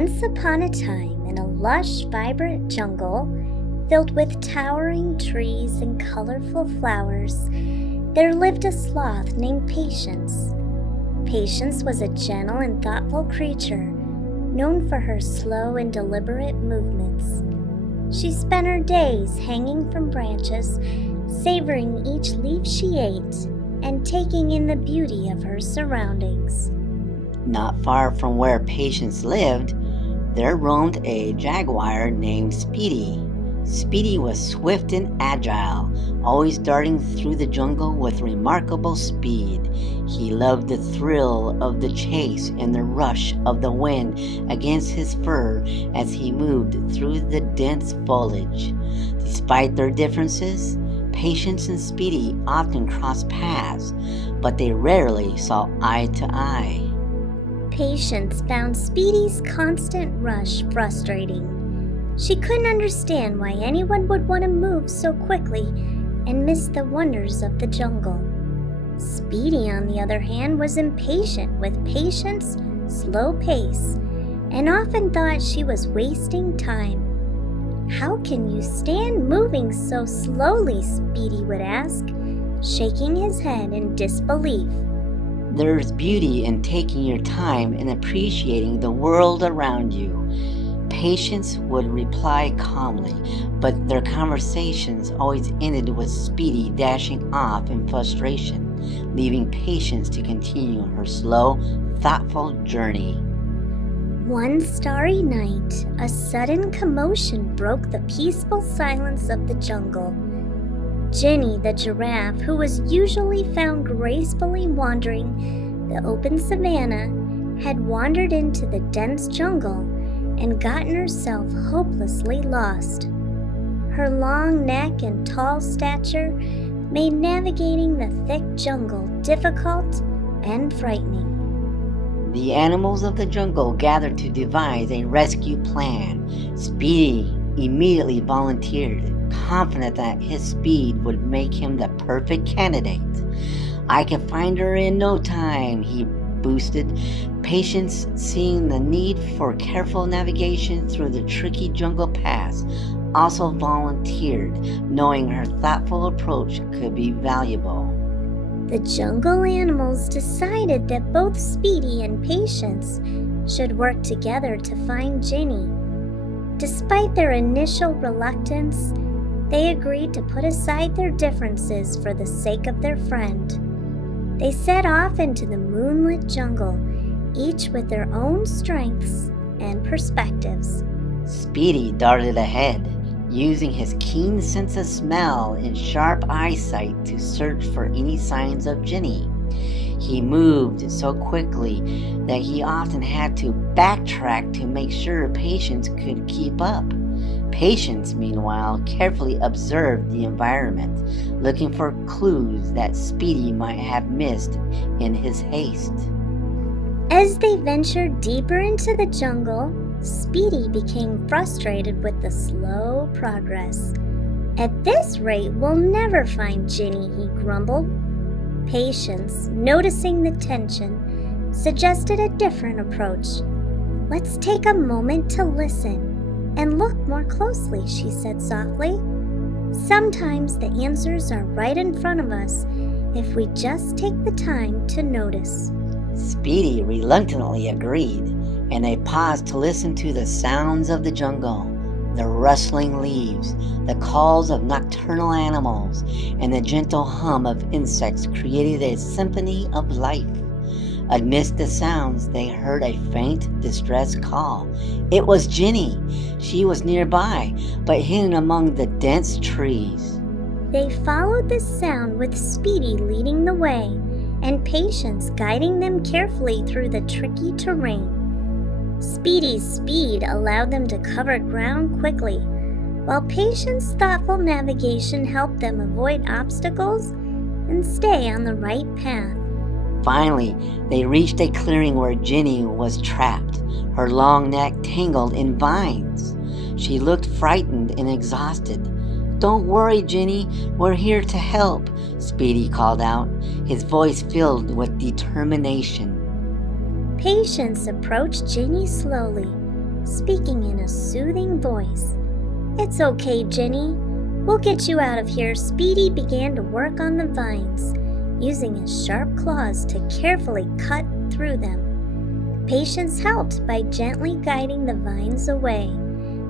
Once upon a time, in a lush, vibrant jungle filled with towering trees and colorful flowers, there lived a sloth named Patience. Patience was a gentle and thoughtful creature, known for her slow and deliberate movements. She spent her days hanging from branches, savoring each leaf she ate, and taking in the beauty of her surroundings. Not far from where Patience lived, there roamed a jaguar named Speedy. Speedy was swift and agile, always darting through the jungle with remarkable speed. He loved the thrill of the chase and the rush of the wind against his fur as he moved through the dense foliage. Despite their differences, Patience and Speedy often crossed paths, but they rarely saw eye to eye. Patience found Speedy's constant rush frustrating. She couldn't understand why anyone would want to move so quickly and miss the wonders of the jungle. Speedy, on the other hand, was impatient with Patience's slow pace and often thought she was wasting time. "How can you stand moving so slowly?" Speedy would ask, shaking his head in disbelief. There's beauty in taking your time and appreciating the world around you. Patience would reply calmly, but their conversations always ended with Speedy dashing off in frustration, leaving Patience to continue her slow, thoughtful journey. One starry night, a sudden commotion broke the peaceful silence of the jungle. Ginny, the giraffe, who was usually found gracefully wandering the open savanna, had wandered into the dense jungle and gotten herself hopelessly lost. Her long neck and tall stature made navigating the thick jungle difficult and frightening. The animals of the jungle gathered to devise a rescue plan. Speedy immediately volunteered, confident that his speed would make him the perfect candidate. "I can find her in no time," he boosted. Patience, seeing the need for careful navigation through the tricky jungle paths, also volunteered, knowing her thoughtful approach could be valuable. The jungle animals decided that both Speedy and Patience should work together to find Ginny. Despite their initial reluctance, they agreed to put aside their differences for the sake of their friend. They set off into the moonlit jungle, each with their own strengths and perspectives. Speedy darted ahead, using his keen sense of smell and sharp eyesight to search for any signs of Ginny. He moved so quickly that he often had to backtrack to make sure Patience could keep up. Patience, meanwhile, carefully observed the environment, looking for clues that Speedy might have missed in his haste. As they ventured deeper into the jungle, Speedy became frustrated with the slow progress. "At this rate, we'll never find Ginny," he grumbled. Patience, noticing the tension, suggested a different approach. "Let's take a moment to listen and look more closely," she said softly. "Sometimes the answers are right in front of us if we just take the time to notice." Speedy reluctantly agreed, and they paused to listen to the sounds of the jungle. The rustling leaves, the calls of nocturnal animals, and the gentle hum of insects created a symphony of life. Amidst the sounds, they heard a faint, distressed call. It was Ginny. She was nearby, but hidden among the dense trees. They followed the sound with Speedy leading the way and Patience guiding them carefully through the tricky terrain. Speedy's speed allowed them to cover ground quickly, while Patience's thoughtful navigation helped them avoid obstacles and stay on the right path. Finally, they reached a clearing where Ginny was trapped, her long neck tangled in vines. She looked frightened and exhausted. "Don't worry, Ginny, we're here to help," Speedy called out, his voice filled with determination. Patience approached Ginny slowly, speaking in a soothing voice. "It's okay, Ginny. We'll get you out of here." Speedy began to work on the vines, using his sharp claws to carefully cut through them. Patience helped by gently guiding the vines away,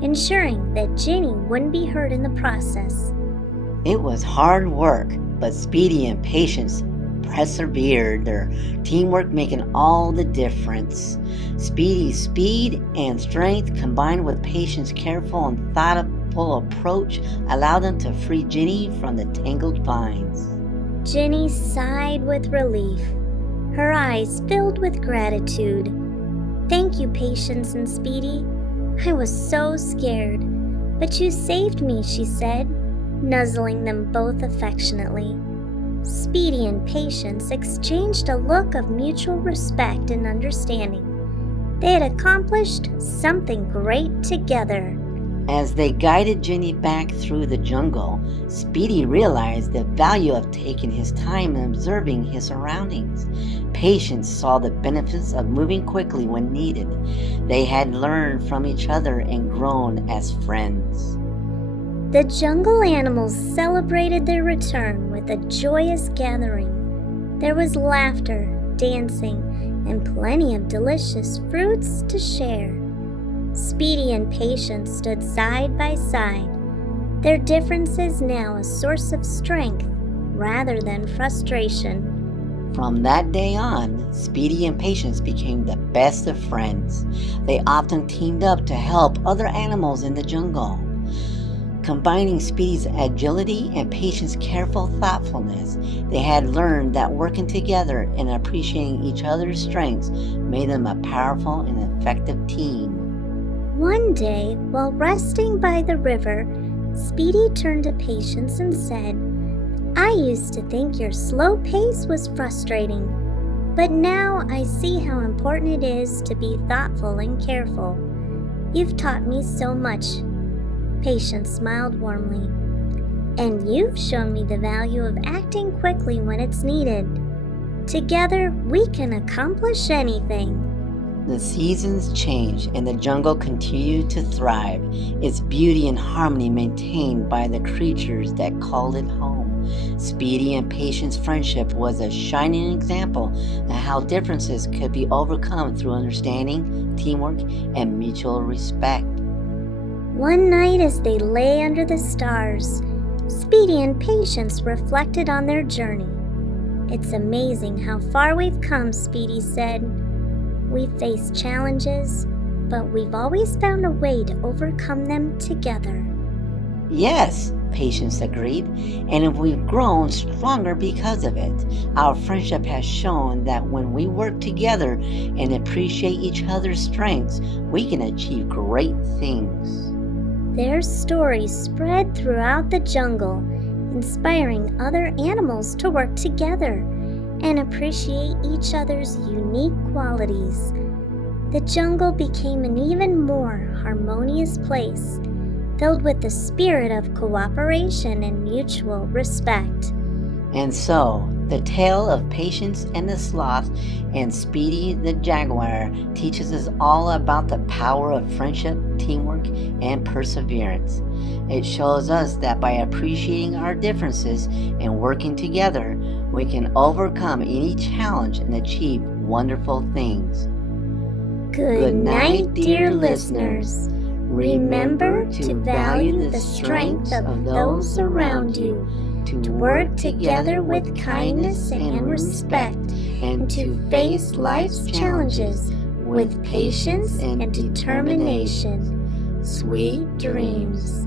ensuring that Ginny wouldn't be hurt in the process. It was hard work, but Speedy and Patience persevered, their teamwork making all the difference. Speedy's speed and strength combined with Patience's careful and thoughtful approach allowed them to free Ginny from the tangled vines. Ginny sighed with relief, her eyes filled with gratitude. "Thank you, Patience and Speedy. I was so scared, but you saved me," she said, nuzzling them both affectionately. Speedy and Patience exchanged a look of mutual respect and understanding. They had accomplished something great together. As they guided Ginny back through the jungle, Speedy realized the value of taking his time and observing his surroundings. Patience saw the benefits of moving quickly when needed. They had learned from each other and grown as friends. The jungle animals celebrated their return with a joyous gathering. There was laughter, dancing, and plenty of delicious fruits to share. Speedy and Patience stood side by side, their differences now a source of strength rather than frustration. From that day on, Speedy and Patience became the best of friends. They often teamed up to help other animals in the jungle. Combining Speedy's agility and Patience's careful thoughtfulness, they had learned that working together and appreciating each other's strengths made them a powerful and effective team. One day, while resting by the river, Speedy turned to Patience and said, "I used to think your slow pace was frustrating, but now I see how important it is to be thoughtful and careful. You've taught me so much." Patience smiled warmly. "And you've shown me the value of acting quickly when it's needed. Together, we can accomplish anything." The seasons changed and the jungle continued to thrive, its beauty and harmony maintained by the creatures that called it home. Speedy and Patience's friendship was a shining example of how differences could be overcome through understanding, teamwork, and mutual respect. One night as they lay under the stars, Speedy and Patience reflected on their journey. "It's amazing how far we've come," Speedy said. "We've faced challenges, but we've always found a way to overcome them together." Yes, Patience agreed, and we've grown stronger because of it. Our friendship has shown that when we work together and appreciate each other's strengths, we can achieve great things. Their stories spread throughout the jungle, inspiring other animals to work together and appreciate each other's unique qualities. The jungle became an even more harmonious place, filled with the spirit of cooperation and mutual respect. And so, the tale of Patience and the Sloth and Speedy the Jaguar teaches us all about the power of friendship, teamwork, and perseverance. It shows us that by appreciating our differences and working together, we can overcome any challenge and achieve wonderful things. Good night, dear listeners. Remember to value the strength of those around you, to work together with kindness and respect, and to face life's challenges with patience and determination. Sweet dreams.